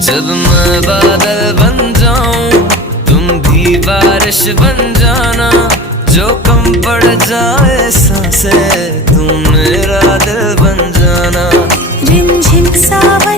जब मैं बादल बन जाऊं तुम भी बारिश बन जाना, जो कम पड़ जाए सांसें तुम मेरा दिल बन जाना। रिमझिम सावन